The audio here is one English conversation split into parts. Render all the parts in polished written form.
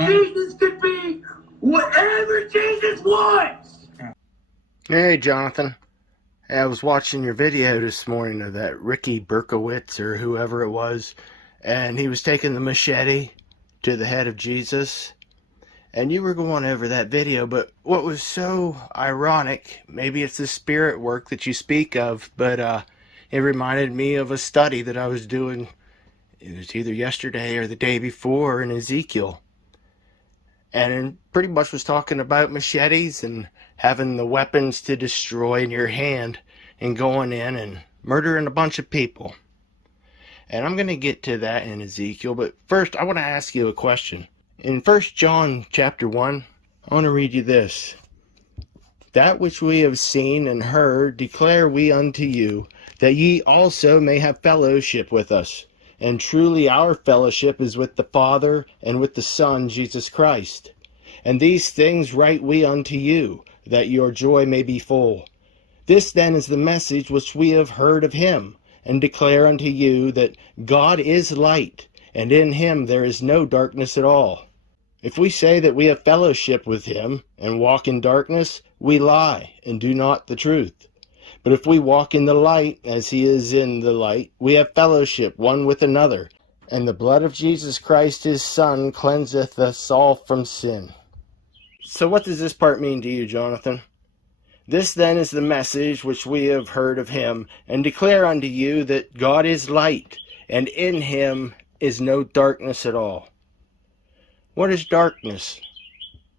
Jesus could be whatever Jesus wants. Hey, Jonathan. Hey, I was watching your video this morning of that Ricky Berkowitz or whoever it was, and he was taking the machete to the head of Jesus, and you were going over that video, but what was so ironic, maybe it's the spirit work that you speak of, but it reminded me of a study that I was doing. It was either yesterday or the day before in Ezekiel, and it pretty much was talking about machetes and having the weapons to destroy in your hand and going in and murdering a bunch of people. And I'm going to get to that in Ezekiel, but first I want to ask you a question. In 1 John chapter 1, I want to read you this. That which we have seen and heard declare we unto you, that ye also may have fellowship with us. And truly our fellowship is with the Father and with the Son, Jesus Christ. And these things write we unto you, that your joy may be full. This then is the message which we have heard of him, and declare unto you, that God is light, and in him there is no darkness at all. If we say that we have fellowship with him, and walk in darkness, we lie, and do not the truth. But if we walk in the light, as he is in the light, we have fellowship one with another, and the blood of Jesus Christ his Son cleanseth us all from sin. So what does this part mean to you, Jonathan? This then is the message which we have heard of him, and declare unto you that God is light, and in him is no darkness at all. What is darkness?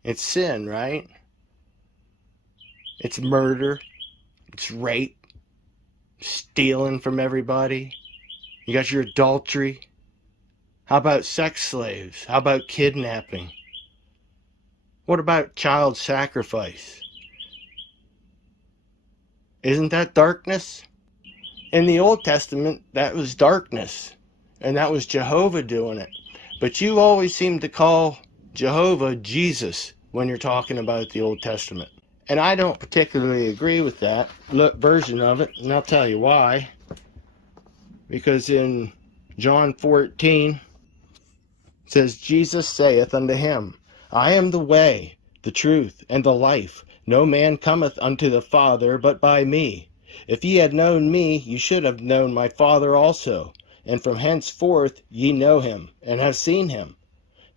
It's sin, right? It's murder. It's rape, stealing from everybody. You got your adultery. How about sex slaves? How about kidnapping? What about child sacrifice? Isn't that darkness? In the Old Testament, that was darkness, and that was Jehovah doing it. But you always seem to call Jehovah Jesus when you're talking about the Old Testament. And I don't particularly agree with that version of it, and I'll tell you why. Because in John 14, it says, Jesus saith unto him, I am the way, the truth, and the life. No man cometh unto the Father but by me. If ye had known me, ye should have known my Father also. And from henceforth ye know him, and have seen him.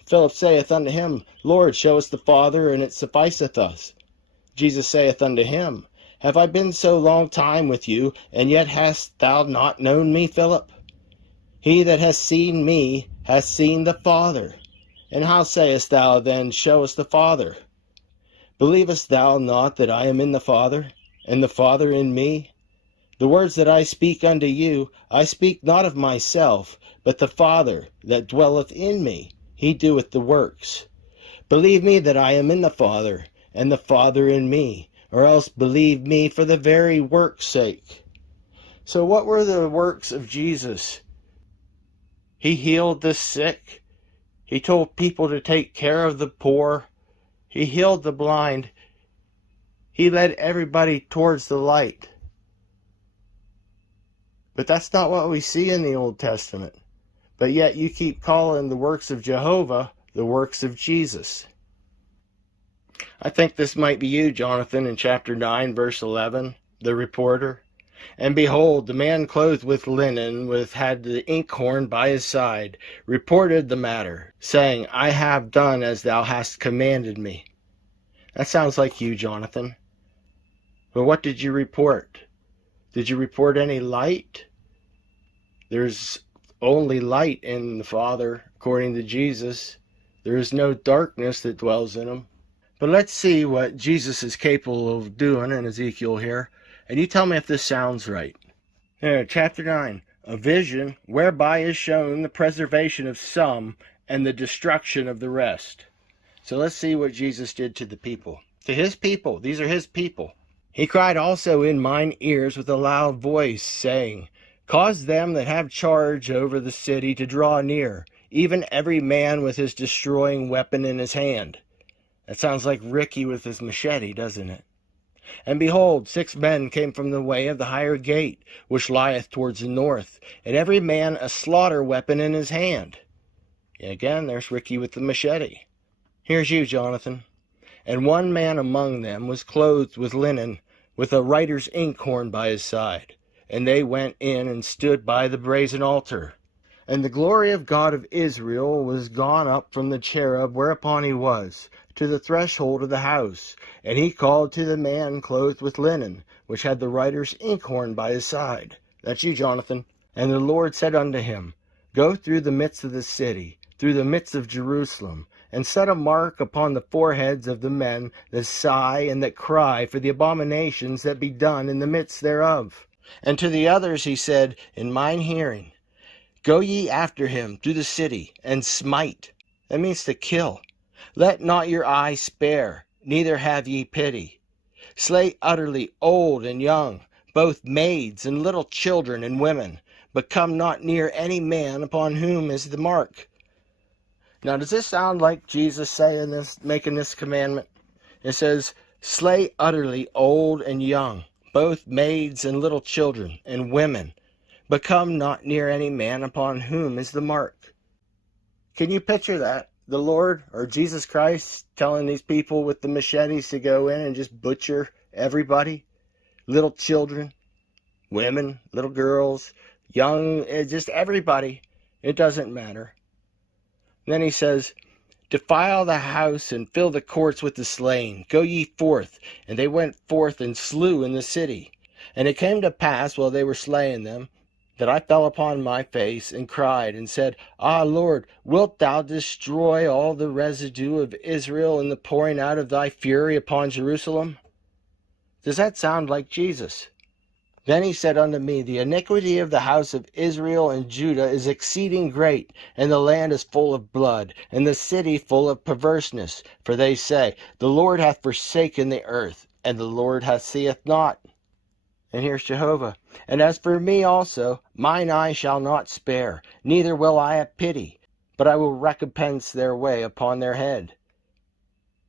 Philip saith unto him, Lord, show us the Father, and it sufficeth us. Jesus saith unto him, Have I been so long time with you, and yet hast thou not known me, Philip? He that hath seen me hath seen the Father. And how sayest thou then, Show us the Father? Believest thou not that I am in the Father, and the Father in me? The words that I speak unto you, I speak not of myself, but the Father that dwelleth in me, he doeth the works. Believe me that I am in the Father, and the Father in me, or else believe me for the very work's sake. So what were the works of Jesus? He healed the sick. He told people to take care of the poor. He healed the blind. He led everybody towards the light. But that's not what we see in the Old Testament. But yet you keep calling the works of Jehovah the works of Jesus. I think this might be you, Jonathan, in chapter 9, verse 11, the reporter. And behold, the man clothed with linen, had the inkhorn by his side, reported the matter, saying, I have done as thou hast commanded me. That sounds like you, Jonathan. But what did you report? Did you report any light? There's only light in the Father, according to Jesus. There is no darkness that dwells in him. But let's see what Jesus is capable of doing in Ezekiel here. And you tell me if this sounds right. Here, chapter 9. A vision whereby is shown the preservation of some and the destruction of the rest. So let's see what Jesus did to the people. To his people. These are his people. He cried also in mine ears with a loud voice, saying, Cause them that have charge over the city to draw near, even every man with his destroying weapon in his hand. That sounds like Ricky with his machete, doesn't it? And behold, 6 men came from the way of the higher gate, which lieth towards the north, and every man a slaughter weapon in his hand. And again, there's Ricky with the machete. Here's you, Jonathan. And one man among them was clothed with linen, with a writer's inkhorn by his side. And they went in and stood by the brazen altar. And the glory of God of Israel was gone up from the cherub whereupon he was, to the threshold of the house. And he called to the man clothed with linen, which had the writer's inkhorn by his side. That's you, Jonathan. And the Lord said unto him, Go through the midst of the city, through the midst of Jerusalem, and set a mark upon the foreheads of the men that sigh and that cry for the abominations that be done in the midst thereof. And to the others he said, in mine hearing, Go ye after him through the city, and smite. That means to kill. Let not your eye spare, neither have ye pity. Slay utterly old and young, both maids and little children and women, but come not near any man upon whom is the mark. Now, does this sound like Jesus saying this, making this commandment? It says, slay utterly old and young, both maids and little children and women, but come not near any man upon whom is the mark. Can you picture that? The Lord or Jesus Christ telling these people with the machetes to go in and just butcher everybody? Little children, women, little girls, young, just everybody. It doesn't matter. Then he says, Defile the house and fill the courts with the slain. Go ye forth. And they went forth and slew in the city. And it came to pass, while they were slaying them, that I fell upon my face and cried and said, Ah, Lord, wilt thou destroy all the residue of Israel in the pouring out of thy fury upon Jerusalem? Does that sound like Jesus? Then he said unto me, The iniquity of the house of Israel and Judah is exceeding great, and the land is full of blood, and the city full of perverseness. For they say, The Lord hath forsaken the earth, and the Lord seeth not. And here's Jehovah. And as for me also, mine eye shall not spare, neither will I have pity, but I will recompense their way upon their head.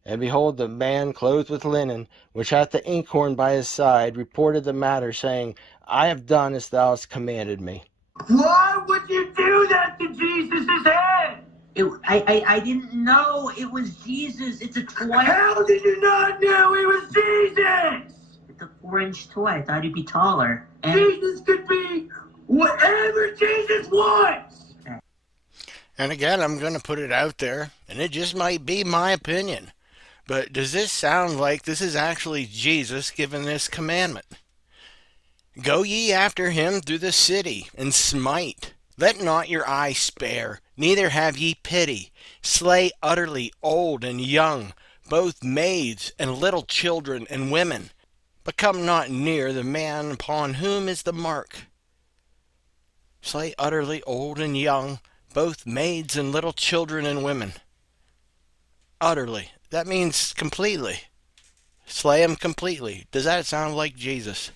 And behold, the man clothed with linen, which hath the inkhorn by his side, reported the matter, saying, I have done as thou hast commanded me. Why would you do that to Jesus' head? I didn't know it was Jesus. It's a toy. How did you not know it was Jesus? It's a 4-inch toy. I thought he'd be taller. And Jesus could be whatever Jesus wants. And again, I'm going to put it out there, and it just might be my opinion. But does this sound like this is actually Jesus giving this commandment? Go ye after him through the city, and smite. Let not your eye spare, neither have ye pity. Slay utterly old and young, both maids and little children and women. But come not near the man upon whom is the mark. Slay utterly old and young, both maids and little children and women. Utterly. That means completely. Slay him completely. Does that sound like Jesus?